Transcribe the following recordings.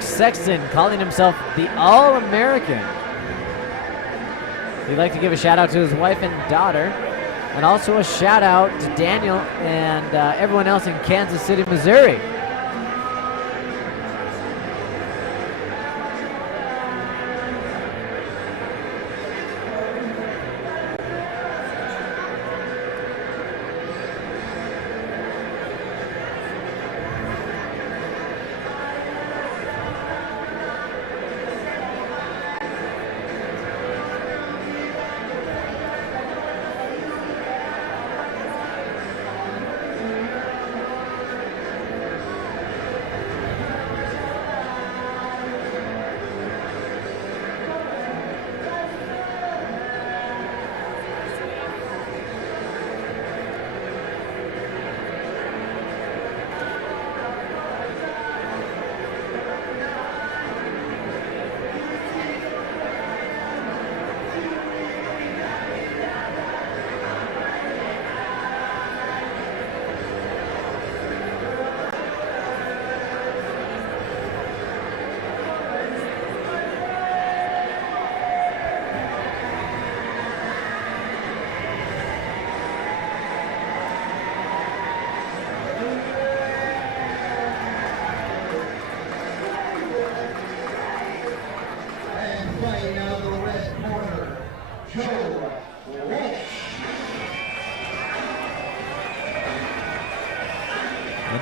Sexston calling himself the All-American. We'd like to give a shout out to his wife and daughter, and also a shout out to Daniel and everyone else in Kansas City, Missouri.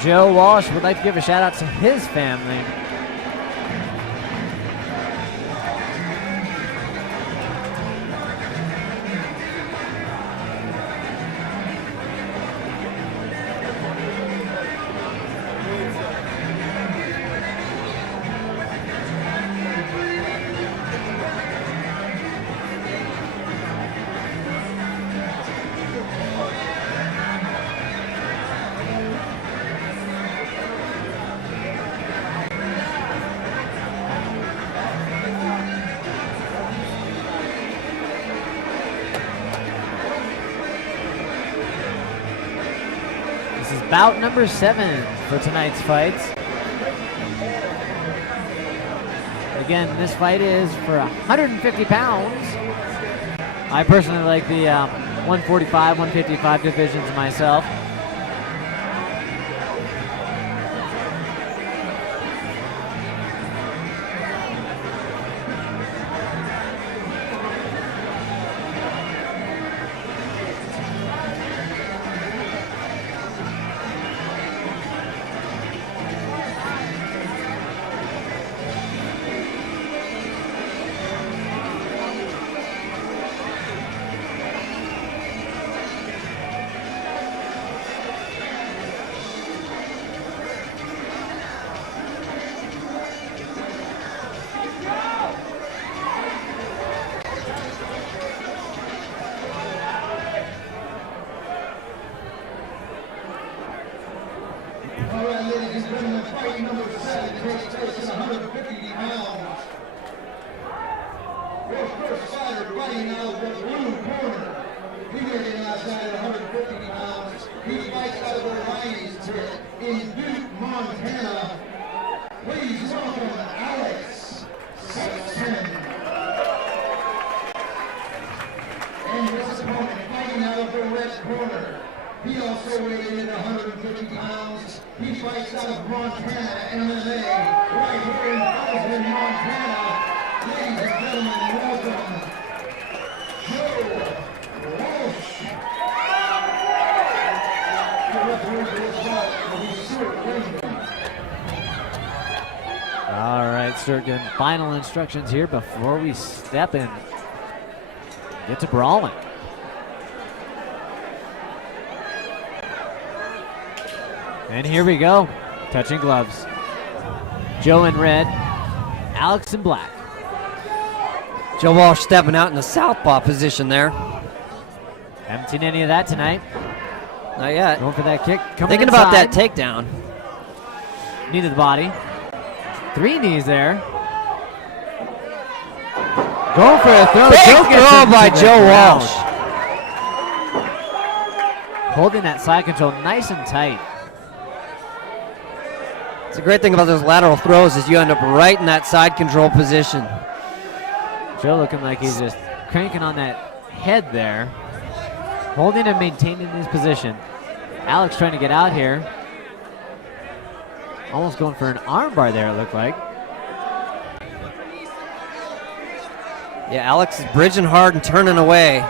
Joe Walsh would like to give a shout out to his family. Bout number 7 for tonight's fights. Again, this fight is for 150 pounds. I personally like the 145, 155 divisions myself. In Butte, Montana, please welcome Sexston. And his opponent fighting out of the red corner. He also weighed in at 150 pounds. He fights out of Montana MMA, right here in Bozeman, Montana. Ladies and gentlemen, welcome Joe Walsh. All right, start getting final instructions here before we step in. Get to brawling. And here we go. Touching gloves. Joe in red, Alex in black. Joe Walsh stepping out in the southpaw position there. Haven't seen any of that tonight. Not yet. Going for that kick. Thinking about that takedown. Knee to the body. 3 knees there. Going for a throw. Big throw by Joe Walsh. Holding that side control nice and tight. It's a great thing about those lateral throws is you end up right in that side control position. Joe looking like he's just cranking on that head there. Holding and maintaining his position. Alex trying to get out here. Almost going for an armbar there, it looked like. Yeah, Alex is bridging hard and turning away.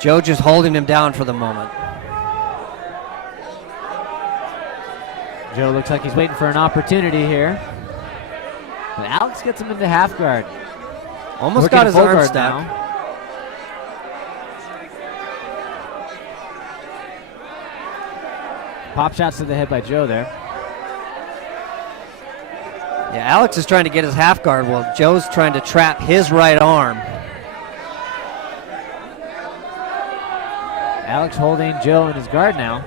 Joe just holding him down for the moment. Joe looks like he's waiting for an opportunity here. But Alex gets him into half guard. Almost Working got his full arm guard stuck. now. Pop shots to the head by Joe there. Yeah, Alex is trying to get his half guard while Joe's trying to trap his right arm. Alex holding Joe in his guard now.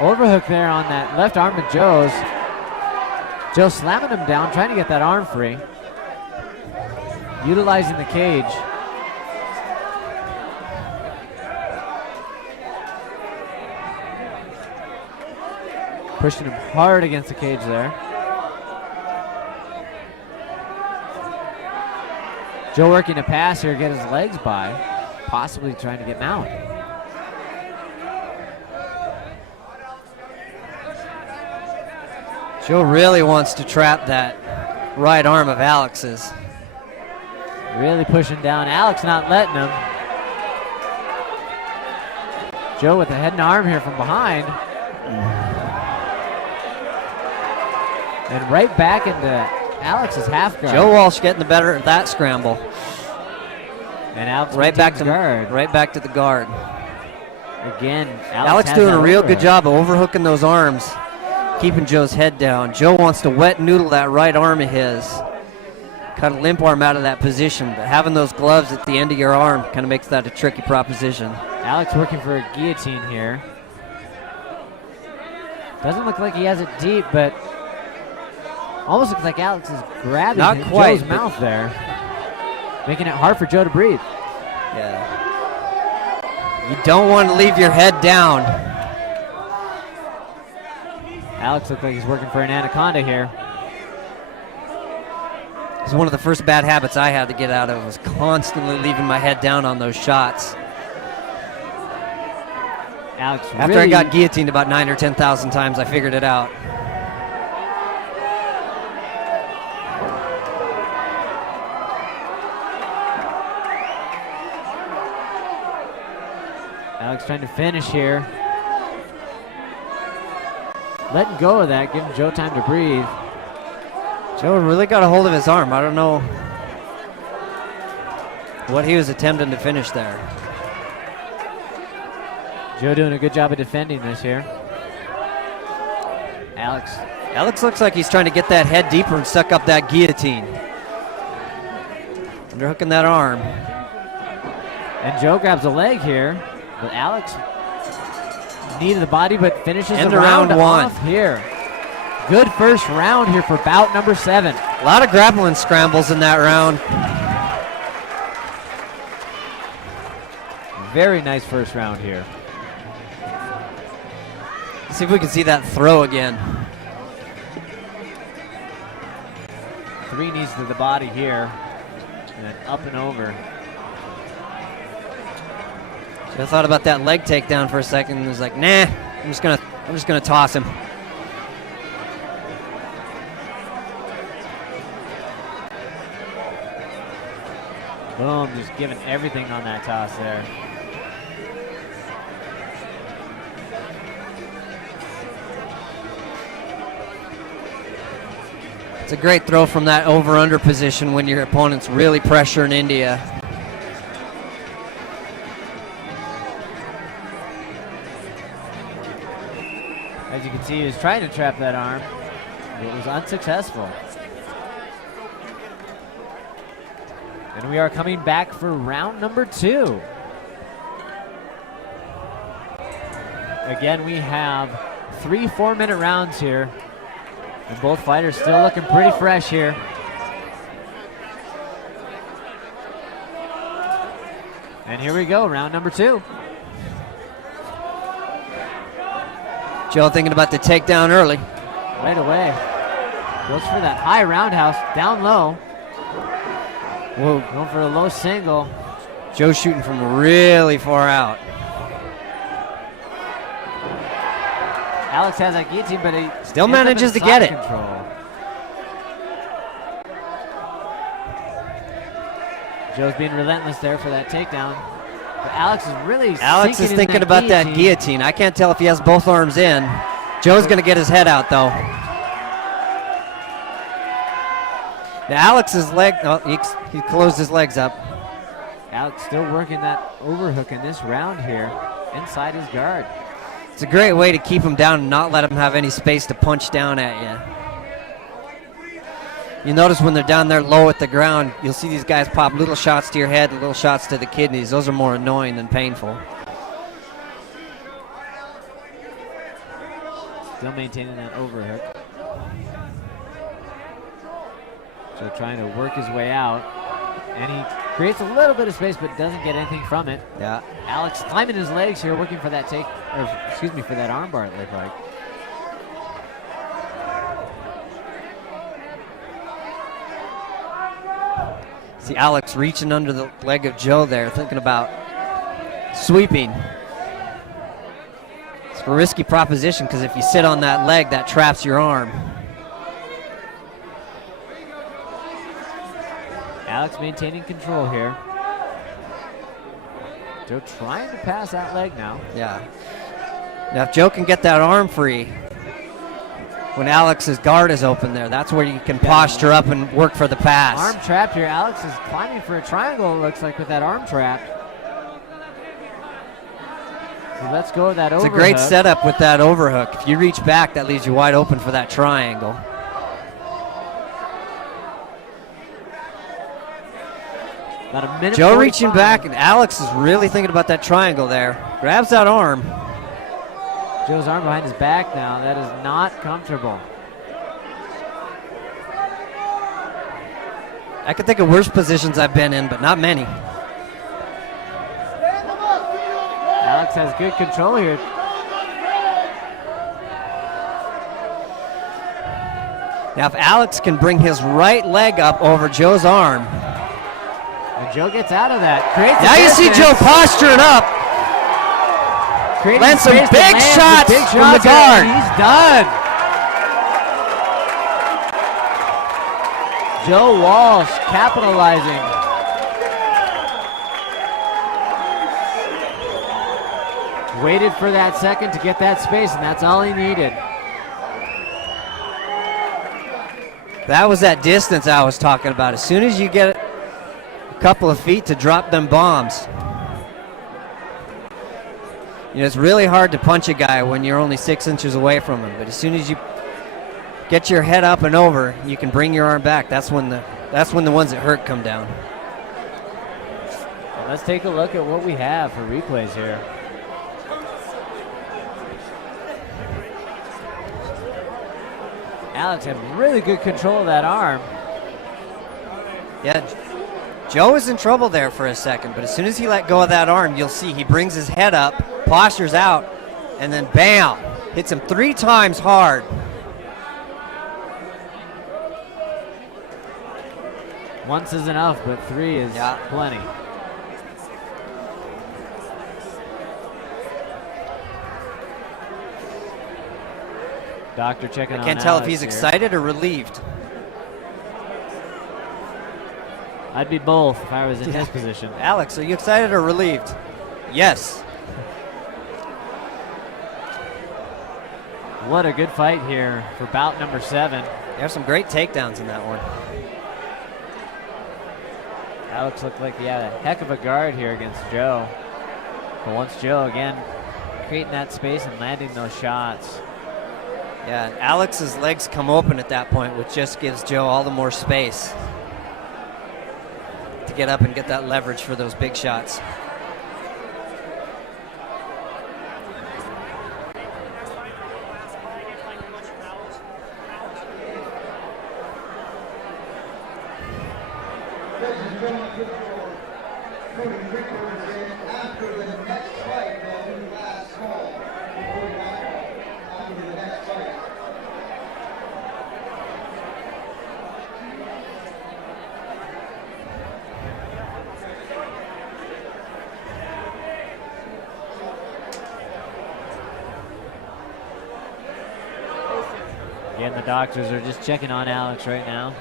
Overhook there on that left arm of Joe's. Joe slamming him down, trying to get that arm free. Utilizing the cage. Pushing him hard against the cage there. Joe working a pass here, get his legs by. Possibly trying to get mount. Joe really wants to trap that right arm of Alex's. Really pushing down. Alex not letting him. Joe with the head and arm here from behind. And right back into Alex's half guard. Joe Walsh getting the better of that scramble. And Alex right back to guard. Right back to the guard. Again, Alex doing a real good job of overhooking those arms, keeping Joe's head down. Joe wants to wet noodle that right arm of his. Cut a limp arm out of that position, but having those gloves at the end of your arm kind of makes that a tricky proposition. Alex working for a guillotine here. Doesn't look like he has it deep, but almost looks like Alex is grabbing Joe's mouth there, making it hard for Joe to breathe. Yeah. You don't want to leave your head down. Alex looks like he's working for an anaconda here. It's one of the first bad habits I had to get out of was constantly leaving my head down on those shots. Alex, after I got guillotined about 9,000 or 10,000 times, I figured it out. Alex trying to finish here. Letting go of that, giving Joe time to breathe. Joe really got a hold of his arm. I don't know what he was attempting to finish there. Joe doing a good job of defending this here. Alex looks like he's trying to get that head deeper and suck up that guillotine. Underhooking that arm. And Joe grabs a leg here, but Alex knee to the body, but finishes the round off here. Good first round here for bout number 7. A lot of grappling scrambles in that round. Very nice first round here. Let's see if we can see that throw again. 3 knees to the body here, and then up and over. I thought about that leg takedown for a second and was like, nah, I'm just gonna toss him. Boom, just giving everything on that toss there. It's a great throw from that over-under position when your opponent's really pressuring India. As you can see, he was trying to trap that arm, but it was unsuccessful. And we are coming back for round number 2. Again, we have 3 4-minute rounds here. And both fighters still looking pretty fresh here. And here we go, round number 2. Joe thinking about the takedown early. Right away. Goes for that high roundhouse, down low. Whoa, going for a low single. Joe shooting from really far out. Alex has that guillotine, but he still manages to get it. Control. Joe's being relentless there for that takedown. But Alex is really Alex is thinking about that guillotine. I can't tell if he has both arms in. Joe's going to get his head out, though. Now Alex's leg, oh, he closed his legs up. Alex still working that overhook in this round here, inside his guard. It's a great way to keep him down and not let him have any space to punch down at you. You notice when they're down there low at the ground, you'll see these guys pop little shots to your head and little shots to the kidneys. Those are more annoying than painful. Still maintaining that overhook. So trying to work his way out. And he creates a little bit of space but doesn't get anything from it. Yeah. Alex climbing his legs here, working for that for that armbar, it looked like. See Alex reaching under the leg of Joe there, thinking about sweeping. It's a risky proposition because if you sit on that leg, that traps your arm. Alex maintaining control here. Joe trying to pass that leg now. Yeah. Now if Joe can get that arm free, when Alex's guard is open there, that's where you can posture up and work for the pass. Arm trapped here. Alex is climbing for a triangle, it looks like, with that arm trap. So let's go with that overhook. It's a great setup with that overhook. If you reach back, that leaves you wide open for that triangle. About a minute. Joe 45. reaching back, and Alex is really thinking about that triangle there. Grabs that arm. Joe's arm behind his back now. That is not comfortable. I can think of worse positions I've been in, but not many. Alex has good control here. Now if Alex can bring his right leg up over Joe's arm. And Joe gets out of that. Now you see Joe posturing up. Lands some big shots from the guard. He's done. Joe Walsh capitalizing. Waited for that second to get that space, and that's all he needed. That was that distance I was talking about. As soon as you get a couple of feet to drop them bombs. You know, it's really hard to punch a guy when you're only 6 inches away from him, but as soon as you get your head up and over, you can bring your arm back. That's when the ones that hurt come down. Let's take a look at what we have for replays here. Alex had really good control of that arm. Yeah, Joe is in trouble there for a second, but as soon as he let go of that arm, you'll see he brings his head up, postures out, and then bam, hits him 3 times hard. Once is enough, but 3 is plenty. Doctor checking on I can't tell Alex if he's here. excited or relieved. I'd be both if I was in his position. Alex, are you excited or relieved? Yes. What a good fight here for bout number 7. There's some great takedowns in that one. Alex looked like he had a heck of a guard here against Joe. But once Joe, again, creating that space and landing those shots. Yeah, and Alex's legs come open at that point, which just gives Joe all the more space to get up and get that leverage for those big shots. Again, the doctors are just checking on Alex right now.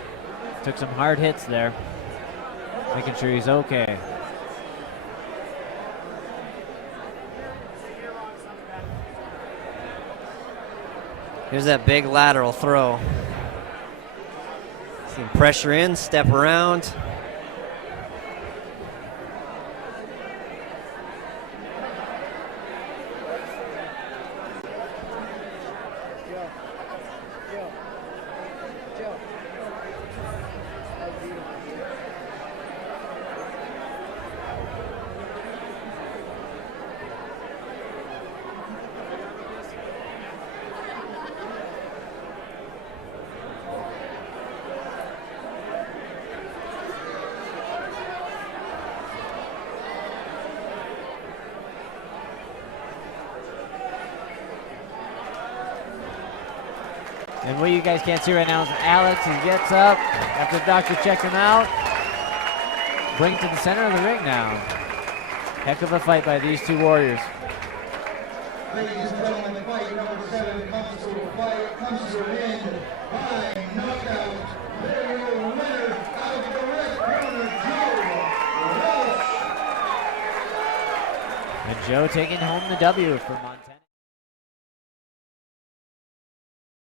Took some hard hits there, making sure he's okay. Here's that big lateral throw. See him pressure in, step around. And what you guys can't see right now is Alex, he gets up after the doctor checked him out. Bring it to the center of the ring now. Heck of a fight by these two warriors. Ladies and gentlemen, fight number 7 comes to an end by knockout. There you go, winner out of the red corner, Joe Walsh. And Joe taking home the W for Montana.